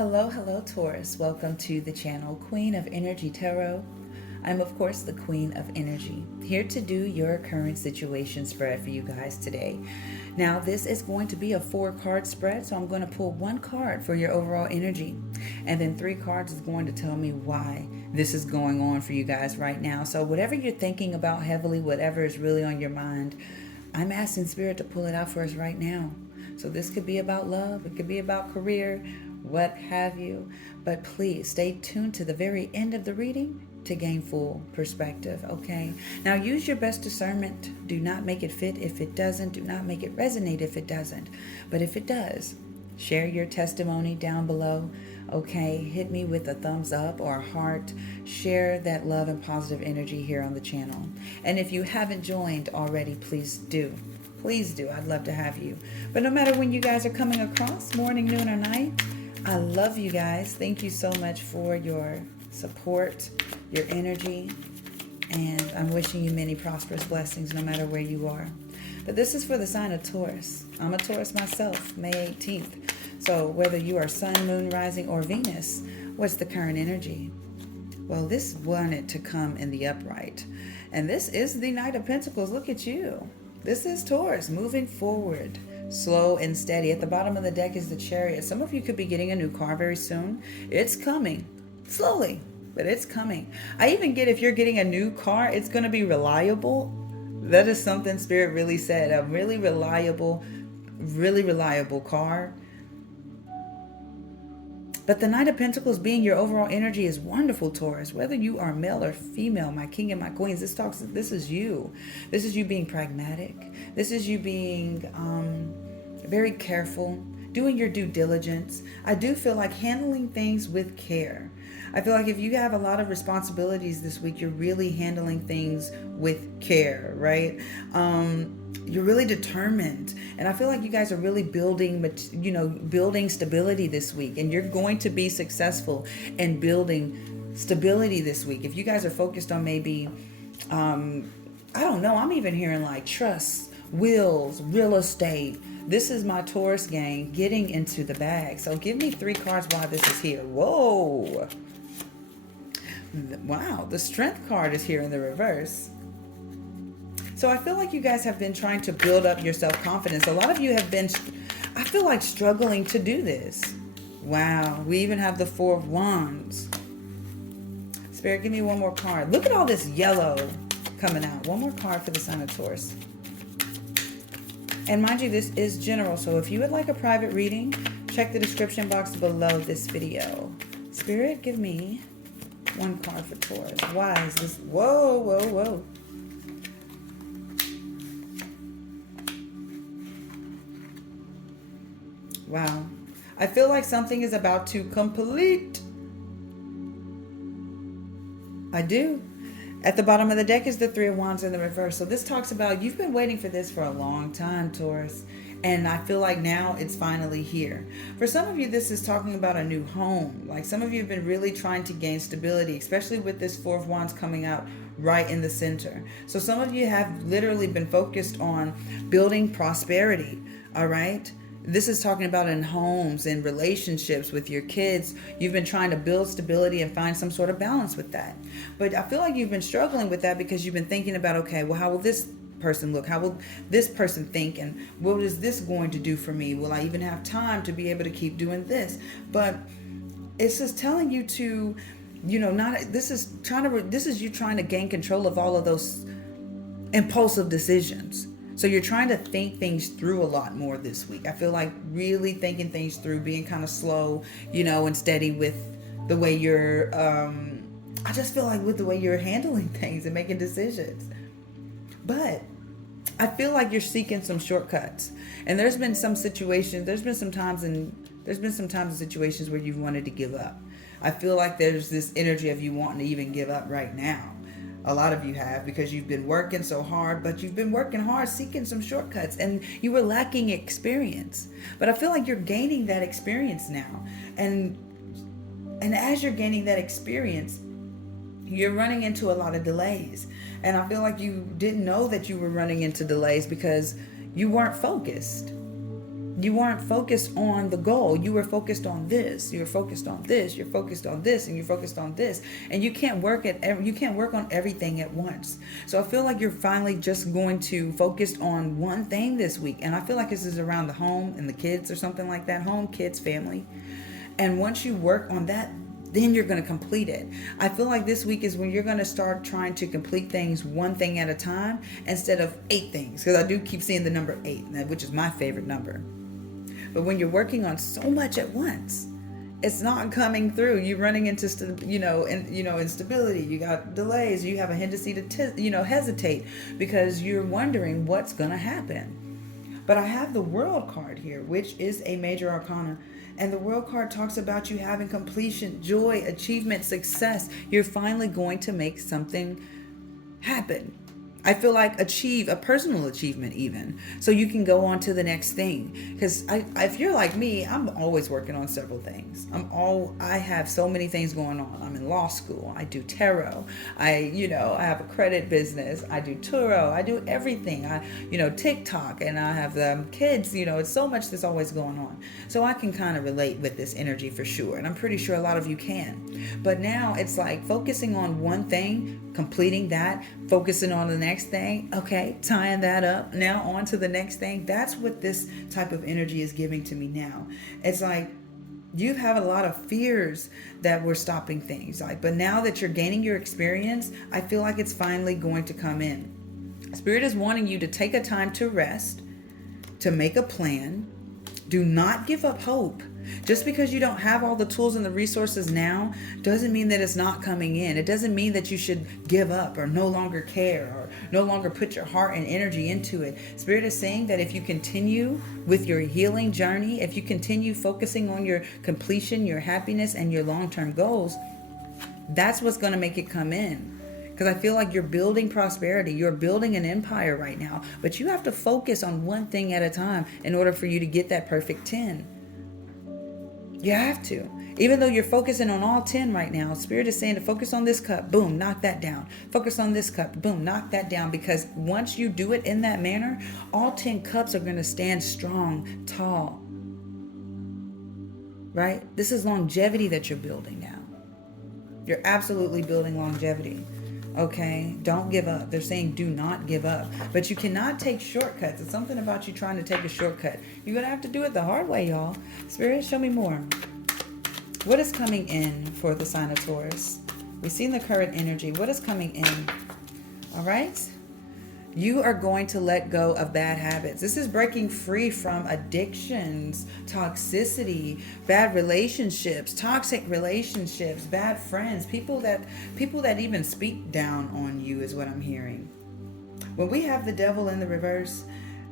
Hello, Taurus. Welcome to the channel Queen of Energy Tarot. I'm, of course, the Queen of Energy, here to do your current situation spread for you guys today. Now, this is going to be a 4-card spread, so I'm going to pull 1 card for your overall energy, and then 3 cards is going to tell me why this is going on for you guys right now. So whatever you're thinking about heavily, whatever is really on your mind, I'm asking Spirit to pull it out for us right now. So this could be about love, it could be about career, what have you. But please stay tuned to the very end of the reading to gain full perspective, okay? Now use your best discernment. Do not make it fit if it doesn't. Do not make it resonate if it doesn't. But if it does, share your testimony down below, okay? Hit me with a thumbs up or a heart. Share that love and positive energy here on the channel. And if you haven't joined already, please do. Please do. I'd love to have you. But no matter when you guys are coming across, morning, noon, or night, I love you guys. Thank you so much for your support, your energy, and I'm wishing you many prosperous blessings no matter where you are. But this is for the sign of Taurus. I'm a Taurus myself, May 18th. So whether you are Sun, Moon, Rising, or Venus, what's the current energy? Well, this wanted to come in the upright. And this is the Knight of Pentacles. Look at you. This is Taurus moving forward. Slow and steady. At the bottom of the deck is the Chariot. Some of you could be getting a new car very soon. It's coming. Slowly, but it's coming. I even get if you're getting a new car, it's going to be reliable. That is something Spirit really said. A really reliable car. But the Knight of Pentacles being your overall energy is wonderful, Taurus. Whether you are male or female, my king and my queens, this is you. This is you being pragmatic. This is you being very careful, doing your due diligence. I do feel like handling things with care. I feel like if you have a lot of responsibilities this week, you're really handling things with care, right? You're really determined. And I feel like you guys are really building stability this week. And you're going to be successful in building stability this week. If you guys are focused on maybe, I don't know, I'm even hearing like trusts, wills, real estate. This is my Taurus gang getting into the bag. So give me 3 cards while this is here. Whoa. Wow, the Strength card is here in the reverse. So I feel like you guys have been trying to build up your self-confidence. A lot of you have been, I feel like, struggling to do this. Wow, we even have the 4 of Wands. Spirit, give me 1 more card. Look at all this yellow coming out. 1 more card for the sign of Taurus. And mind you, this is general. So if you would like a private reading, check the description box below this video. Spirit, give me 1 card for Taurus. Why is this? Whoa. Wow. I feel like something is about to complete. I do. At the bottom of the deck is the 3 of Wands in the reverse. So this talks about you've been waiting for this for a long time, Taurus. And I feel like now it's finally here. For some of you, this is talking about a new home. Like some of you have been really trying to gain stability, especially with this 4 of Wands coming out right in the center. So some of you have literally been focused on building prosperity, all right? This is talking about in homes and relationships with your kids. You've been trying to build stability and find some sort of balance with that. But I feel like you've been struggling with that because you've been thinking about, okay, well, how will this person look? How will this person think? And what is this going to do for me? Will I even have time to be able to keep doing this? But it's just telling you to, this is you trying to gain control of all of those impulsive decisions. So you're trying to think things through a lot more this week. I feel like really thinking things through, being kind of slow, and steady with the way you're, I just feel like with the way you're handling things and making decisions. But I feel like you're seeking some shortcuts. And there's been some situations, there's been some times in situations where you've wanted to give up. I feel like there's this energy of you wanting to even give up right now. A lot of you have, because you've been working so hard, but you've been working hard seeking some shortcuts and you were lacking experience. But I feel like you're gaining that experience now. And as you're gaining that experience, you're running into a lot of delays. And I feel like you didn't know that you were running into delays because you weren't focused. You weren't focused on the goal. You were focused on this. You're focused on this. You're focused on this, and you're focused on this. And you can't work on everything at once. So I feel like you're finally just going to focus on one thing this week. And I feel like this is around the home and the kids or something like that. Home, kids, family. And once you work on that, then you're going to complete it. I feel like this week is when you're going to start trying to complete things one thing at a time instead of 8 things. Because I do keep seeing the number 8, which is my favorite number. But when you're working on so much at once, it's not coming through. You're running into, instability. You got delays. You have a tendency to, hesitate because you're wondering what's going to happen. But I have the World card here, which is a major arcana. And the World card talks about you having completion, joy, achievement, success. You're finally going to make something happen. I feel like achieve a personal achievement even. So you can go on to the next thing. Because if you're like me, I'm always working on several things. I have so many things going on. I'm in law school. I do tarot. I have a credit business. I do Turo. I do everything. TikTok, and I have kids. It's so much that's always going on. So I can kind of relate with this energy for sure. And I'm pretty sure a lot of you can. But now it's like focusing on one thing, completing that, focusing on the next thing, okay, tying that up, now on to the next thing. That's what this type of energy is giving to me now. It's like you have a lot of fears that were stopping things, but now that you're gaining your experience, I feel like it's finally going to come in. Spirit is wanting you to take a time to rest, to make a plan. Do not give up hope. Just because you don't have all the tools and the resources now doesn't mean that it's not coming in. It doesn't mean that you should give up or no longer care or no longer put your heart and energy into it. Spirit is saying that if you continue with your healing journey, if you continue focusing on your completion, your happiness, and your long-term goals, that's what's going to make it come in. Because I feel like you're building prosperity. You're building an empire right now. But you have to focus on one thing at a time in order for you to get that perfect 10. You have to. Even though you're focusing on all 10 right now, Spirit is saying to focus on this cup, boom, knock that down. Focus on this cup, boom, knock that down. Because once you do it in that manner, all 10 cups are going to stand strong, tall. Right? This is longevity that you're building now. You're absolutely building longevity. Okay, don't give up. They're saying do not give up. But you cannot take shortcuts. It's something about you trying to take a shortcut. You're going to have to do it the hard way, y'all. Spirit, show me more. What is coming in for the sign of Taurus? We've seen the current energy. What is coming in? All right. You are going to let go of bad habits. This is breaking free from addictions, toxicity, bad relationships, toxic relationships, bad friends, people that even speak down on you is what I'm hearing. When we have the devil in the reverse,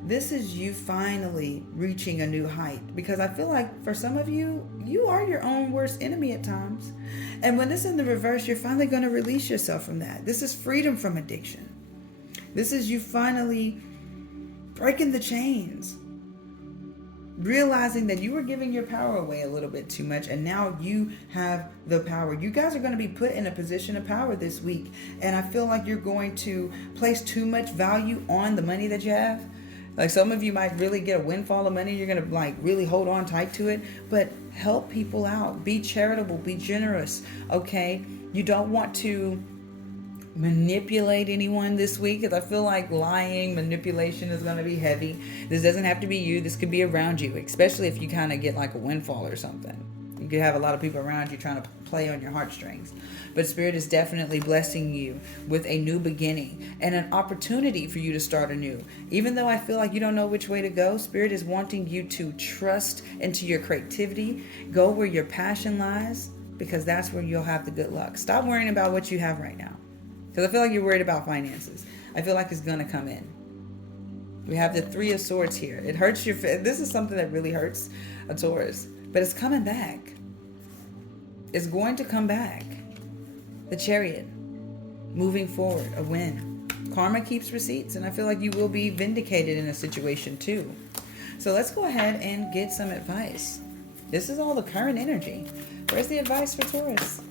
this is you finally reaching a new height. Because I feel like for some of you, you are your own worst enemy at times. And when it's in the reverse, you're finally going to release yourself from that. This is freedom from addiction. This is you finally breaking the chains, realizing that you were giving your power away a little bit too much, and now you have the power. You guys are going to be put in a position of power this week, and I feel like you're going to place too much value on the money that you have. Like some of you might really get a windfall of money. You're going to really hold on tight to it, but help people out. Be charitable, be generous, okay? You don't want to manipulate anyone this week, because I feel like lying, manipulation is going to be heavy. This doesn't have to be you. This could be around you, especially if you kind of get like a windfall or something. You could have a lot of people around you trying to play on your heartstrings. But Spirit is definitely blessing you with a new beginning and an opportunity for you to start anew. Even though I feel like you don't know which way to go, Spirit is wanting you to trust into your creativity. Go where your passion lies, because that's where you'll have the good luck. Stop worrying about what you have right now. Because I feel like you're worried about finances. I feel like it's going to come in. We have the 3 of Swords here. It hurts your... This is something that really hurts a Taurus. But it's coming back. It's going to come back. The Chariot. Moving forward. A win. Karma keeps receipts. And I feel like you will be vindicated in a situation too. So let's go ahead and get some advice. This is all the current energy. Where's the advice for Taurus?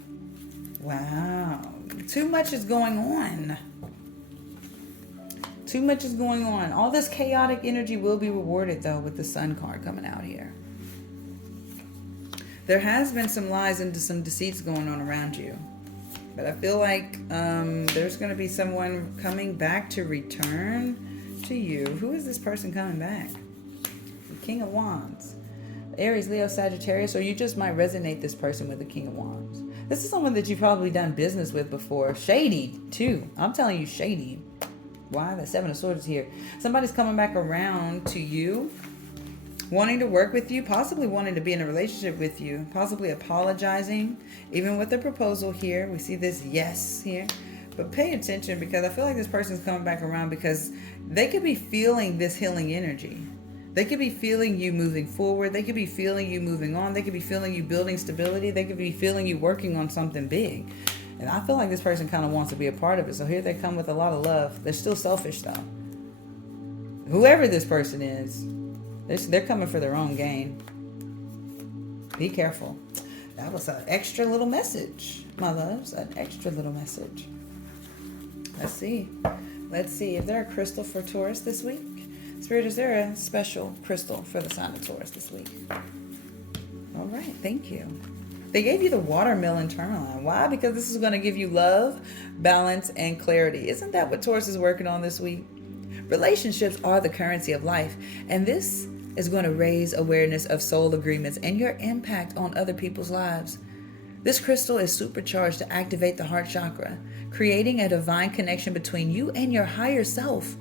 Wow. Too much is going on. Too much is going on. All this chaotic energy will be rewarded, though, with the Sun card coming out here. There has been some lies and some deceits going on around you. But I feel like there's going to be someone coming back to return to you. Who is this person coming back? The King of Wands. Aries, Leo, Sagittarius, or you just might resonate this person with the King of Wands. This is someone that you've probably done business with before. Shady, too. I'm telling you, shady. Why? The Seven of Swords is here. Somebody's coming back around to you, wanting to work with you, possibly wanting to be in a relationship with you, possibly apologizing, even with the proposal here. We see this yes here. But pay attention, because I feel like this person's coming back around because they could be feeling this healing energy. They could be feeling you moving forward. They could be feeling you moving on. They could be feeling you building stability. They could be feeling you working on something big. And I feel like this person kind of wants to be a part of it. So here they come with a lot of love. They're still selfish, though. Whoever this person is, they're coming for their own gain. Be careful. That was an extra little message, my loves. An extra little message. Let's see. Let's see. Is there a crystal for Taurus this week? Spirit, is there a special crystal for the sign of Taurus this week? All right. Thank you. They gave you the watermelon tourmaline. Why? Because this is going to give you love, balance, and clarity. Isn't that what Taurus is working on this week? Relationships are the currency of life, and this is going to raise awareness of soul agreements and your impact on other people's lives. This crystal is supercharged to activate the heart chakra, creating a divine connection between you and your higher self.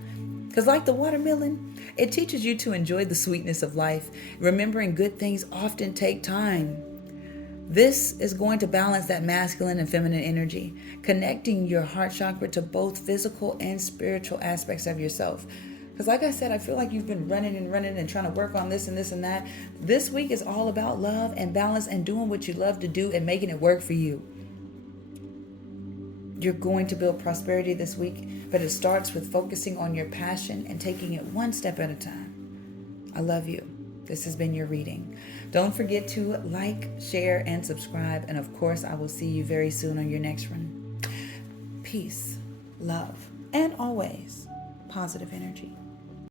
Because like the watermelon, it teaches you to enjoy the sweetness of life. Remembering good things often take time. This is going to balance that masculine and feminine energy, connecting your heart chakra to both physical and spiritual aspects of yourself. Because like I said, I feel like you've been running and trying to work on this and this and that. This week is all about love and balance and doing what you love to do and making it work for you. You're going to build prosperity this week, but it starts with focusing on your passion and taking it one step at a time. I love you. This has been your reading. Don't forget to like, share, and subscribe. And of course, I will see you very soon on your next one. Peace, love, and always positive energy.